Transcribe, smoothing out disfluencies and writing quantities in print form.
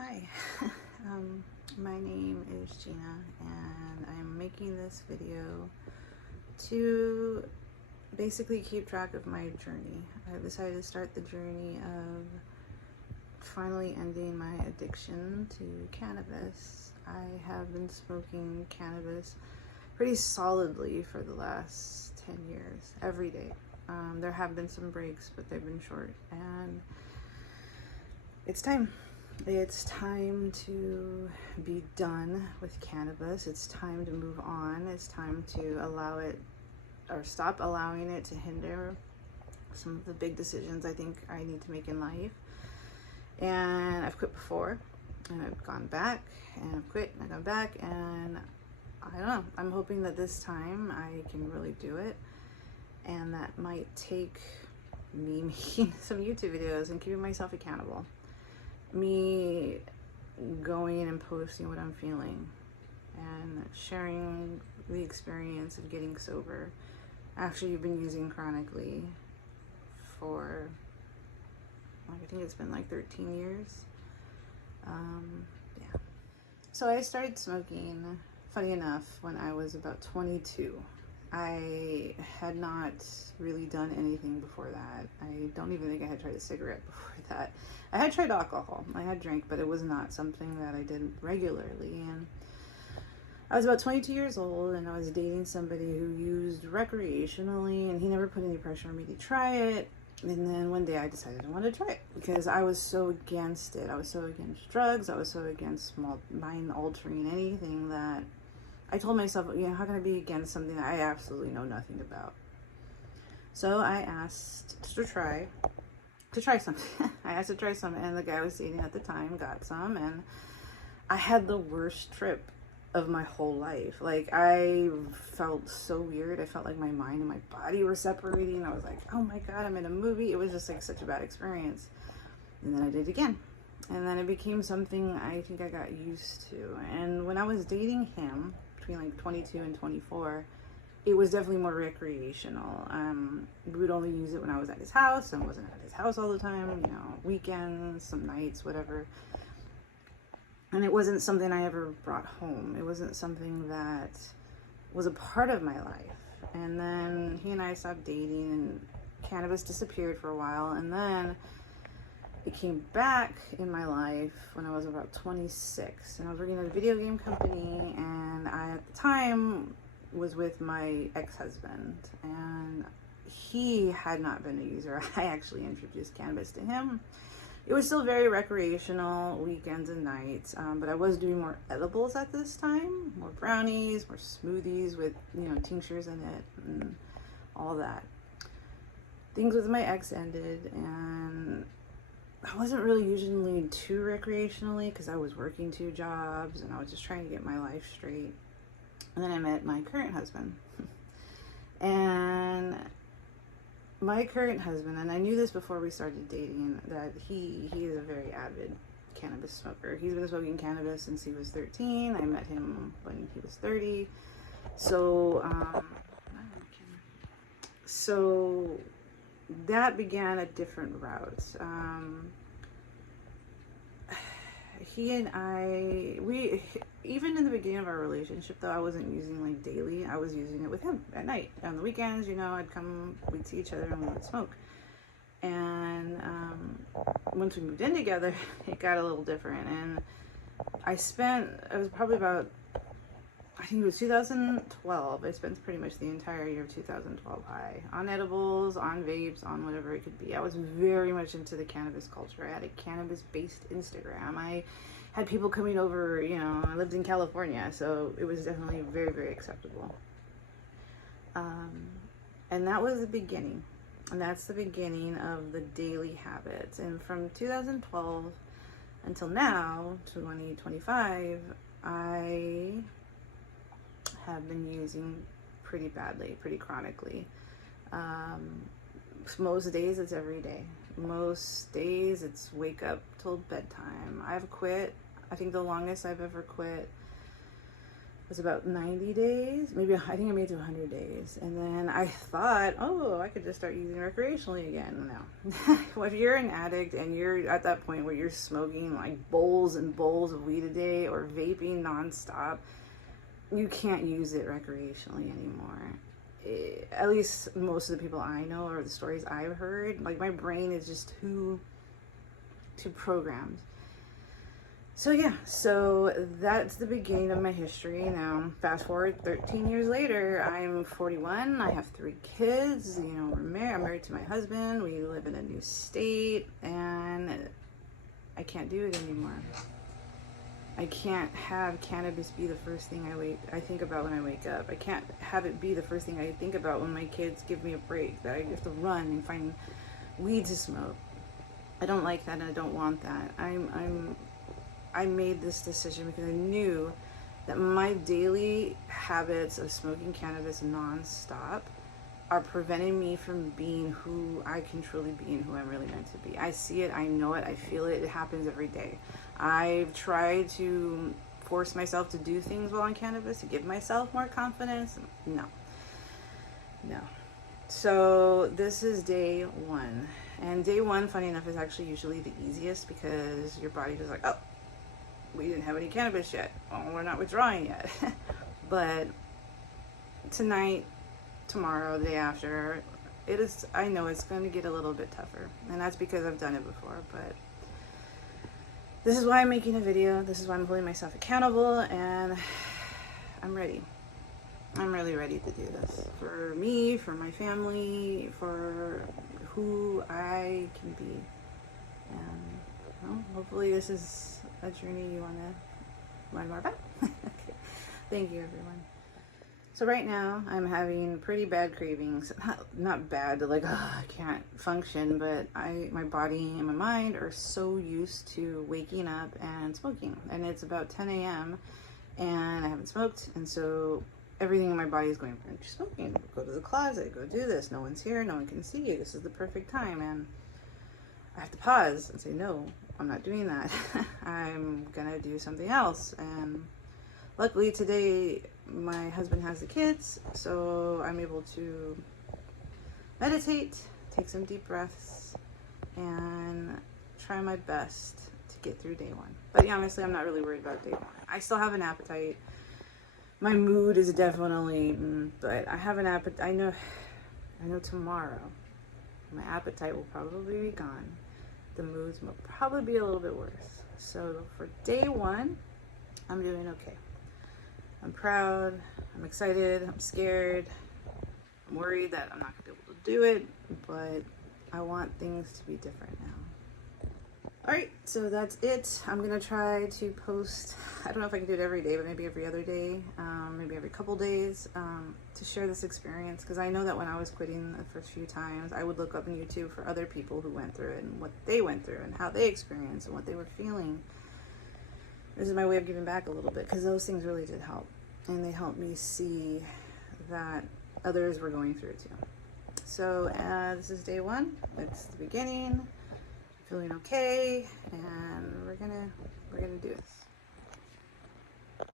Hi, my name is Gina and I'm making this video to basically keep track of my journey. I decided to start the journey of finally ending my addiction to cannabis. I have been smoking cannabis pretty solidly for the last 10 years, every day. There have been some breaks, but they've been short, and it's time. It's time to be done with cannabis. It's time to move on. It's time to allow it, or stop allowing it to hinder some of the big decisions I think I need to make in life. And I've quit before, and I've gone back, and I've quit, and I've gone back, and I don't know. I'm hoping that this time I can really do it, and that might take me making some YouTube videos and keeping myself accountable. Me going and posting what I'm feeling and sharing the experience of getting sober after you've been using chronically for, I think it's been like 13 years. Yeah. So I started smoking, funny enough, when I was about 22. I had not really done anything before that. I don't even think I had tried a cigarette before that. I had tried alcohol. I had drank, but it was not something that I did regularly. And I was about 22 years old, and I was dating somebody who used recreationally, and he never put any pressure on me to try it. And then one day I decided I wanted to try it because I was so against it. I was so against drugs. I was so against mind altering anything that I told myself, how can I be against something that I absolutely know nothing about? So I asked to try something. I asked to try some, and the guy I was dating at the time got some, and I had the worst trip of my whole life. Like, I felt so weird. I felt like my mind and my body were separating. I was like, oh my God, I'm in a movie. It was just like such a bad experience. And then I did it again. And then it became something I think I got used to. And when I was dating him, between like 22 and 24, it was definitely more recreational. We would only use it when I was at his house, and wasn't at his house all the time, weekends, some nights, whatever. And it wasn't something I ever brought home. It wasn't something that was a part of my life. And then he and I stopped dating, and cannabis disappeared for a while, and then it came back in my life when I was about 26, and I was working at a video game company, and I, at the time, was with my ex-husband, and he had not been a user. I actually introduced cannabis to him. It was still very recreational, weekends and nights, but I was doing more edibles at this time, more brownies, more smoothies with, tinctures in it, and all that. Things with my ex ended, and I wasn't really using too recreationally because I was working 2 jobs and I was just trying to get my life straight. And then I met my current husband. And my current husband, and I knew this before we started dating, that he is a very avid cannabis smoker. He's been smoking cannabis since he was 13. I met him when he was 30. So that began a different route. He and I, even in the beginning of our relationship, though, I wasn't using daily. I was using it with him at night. On the weekends, we'd see each other and we would smoke. And once we moved in together, it got a little different. And it was probably about, I think it was 2012. I spent pretty much the entire year of 2012 high on edibles, on vapes, on whatever it could be. I was very much into the cannabis culture. I had a cannabis-based Instagram. I had people coming over, I lived in California, so it was definitely very, very acceptable. And that was the beginning. And that's the beginning of the daily habits. And from 2012 until now, 2025, I have been using pretty badly, pretty chronically. Most days it's every day. Most days it's wake up till bedtime. I've quit. I think the longest I've ever quit was about 90 days. Maybe, I think I made it to 100 days. And then I thought, oh, I could just start using recreationally again. No. Well, if you're an addict and you're at that point where you're smoking like bowls and bowls of weed a day or vaping nonstop, you can't use it recreationally anymore. At least most of the people I know or the stories I've heard, like my brain is just too programmed. So yeah, so that's the beginning of my history. Now, fast forward 13 years later, I'm 41, I have 3 kids, you know, I'm married to my husband, we live in a new state, and I can't do it anymore. I can't have cannabis be the first thing I think about when I wake up. I can't have it be the first thing I think about when my kids give me a break, that I have to run and find weed to smoke. I don't like that and I don't want that. I made this decision because I knew that my daily habits of smoking cannabis nonstop are preventing me from being who I can truly be and who I'm really meant to be. I see it, I know it, I feel it, it happens every day. I've tried to force myself to do things while on cannabis to give myself more confidence. No. So this is day 1. And day 1, funny enough, is actually usually the easiest because your body is like, oh, we didn't have any cannabis yet. Oh, we're not withdrawing yet. But tonight, tomorrow, the day after, I know it's going to get a little bit tougher. And that's because I've done it before. But this is why I'm making a video. This is why I'm holding myself accountable. And I'm ready. I'm really ready to do this. For me, for my family, for who I can be. And well, hopefully this is a journey you want to learn more about. Okay. Thank you, everyone. So right now I'm having pretty bad cravings. Not bad, like I can't function, but my body and my mind are so used to waking up and smoking, and it's about 10 a.m. and I haven't smoked, and so everything in my body is going, you're smoking, go to the closet, go do this, no one's here, no one can see you, this is the perfect time. And I have to pause and say, no, I'm not doing that. I'm gonna do something else. And luckily today my husband has the kids, so I'm able to meditate, take some deep breaths, and try my best to get through day 1. But yeah, honestly, I'm not really worried about day 1. I still have an appetite. My mood is definitely, but I have an appetite. I know tomorrow my appetite will probably be gone. The moods will probably be a little bit worse. So for day 1, I'm doing okay. I'm proud, I'm excited, I'm scared, I'm worried that I'm not gonna be able to do it, but I want things to be different now. Alright, so that's it. I'm gonna try to post, I don't know if I can do it every day, but maybe every other day, maybe every couple days, to share this experience, because I know that when I was quitting the first few times, I would look up on YouTube for other people who went through it and what they went through and how they experienced and what they were feeling. This is my way of giving back a little bit, because those things really did help, and they helped me see that others were going through it too. So this is day 1. It's the beginning. Feeling okay, and we're gonna do this.